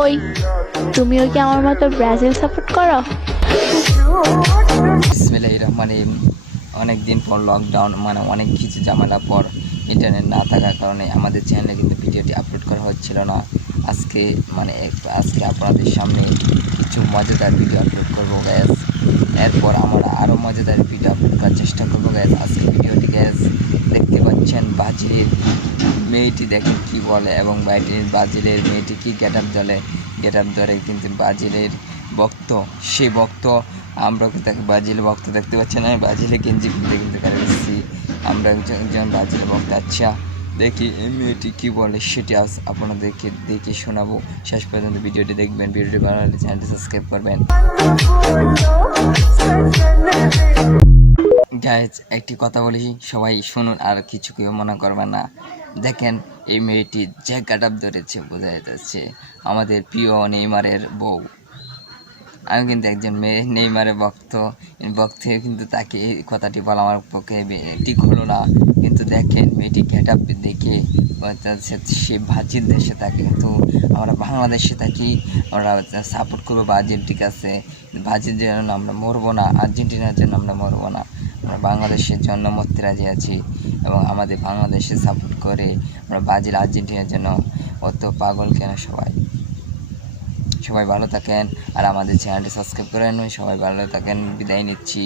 ওই, তুমিও কি আমার মতো ব্রাজিল সাপোর্ট করো? বিসমিল্লাহির রহমানির রহিম। অনেক দিন পর লকডাউন, অনেক কিছু ঝামেলা পর ইন্টারনেট না থাকার কারণে আমাদের চ্যানেলে কিন্তু ভিডিওটি আপলোড করা হচ্ছিল না। আজকে আজকে আপনাদের সামনে কিছু মজাদার ভিডিও আপলোড করবো গ্যাস। এরপর আমরা আরও মজাদার ভিডিও আপলোড করার চেষ্টা করবো গ্যাস। আজকে ভিডিওটি গ্যাস দেখতে পাচ্ছেন ব্রাজিলের মেয়েটি দেখেন কি বলে, এবং ব্রাজিলের মেয়েটি কি গেট আপ ধরে কিন্তু ব্রাজিলের ভক্ত, সে ভক্ত আমরা তাকে ব্রাজিল ভক্ত দেখতে পাচ্ছি না, ব্রাজিলে গেঞ্জি খুলতে কিন্তু কারণছি আমরা একজন ব্রাজিল ভক্ত। আচ্ছা দেখি এই মেয়েটি কী বলে সেটি আজ আপনাদেরকে দেখে শোনাবো। শেষ পর্যন্ত ভিডিওটি দেখবেন। ভিডিওটি ভালো লাগলে চ্যানেলটি সাবস্ক্রাইব করবেন। গাইজ একটি কথা বলি, সবাই শুনুন আর কিছু কেউ মনে করবেন না। দেখেন এই মেয়েটি যে গেট আপ ধরেছে, বোঝা যাচ্ছে আমাদের প্রিয় নেইমারের বউ। আমি কিন্তু একজন মেয়ে নেইমারের ভক্ত কিন্তু তাকে এই কথাটি বলা আমার পক্ষে ঠিক হলো না। কিন্তু দেখেন মেয়েটি গেট আপ দেখে সে ব্রাজিল দেশে থাকে, কিন্তু আমরা বাংলাদেশে থাকি, আমরা সাপোর্ট করবো ব্রাজিল, ঠিক আছে। ব্রাজিলের জন্য আমরা মরবো না, আর্জেন্টিনার জন্য আমরা মরবো না, আমরা বাংলাদেশের জন্য মরতে রাজি আছি এবং আমাদের বাংলাদেশে সাপোর্ট করে আমরা ব্রাজিল আর্জেন্টিনার জন্য। অত পাগল কেন সবাই? সবাই ভালো থাকেন আর আমাদের চ্যানেলটি সাবস্ক্রাইব করেন। সবাই ভালো থাকেন, বিদায় নিচ্ছি।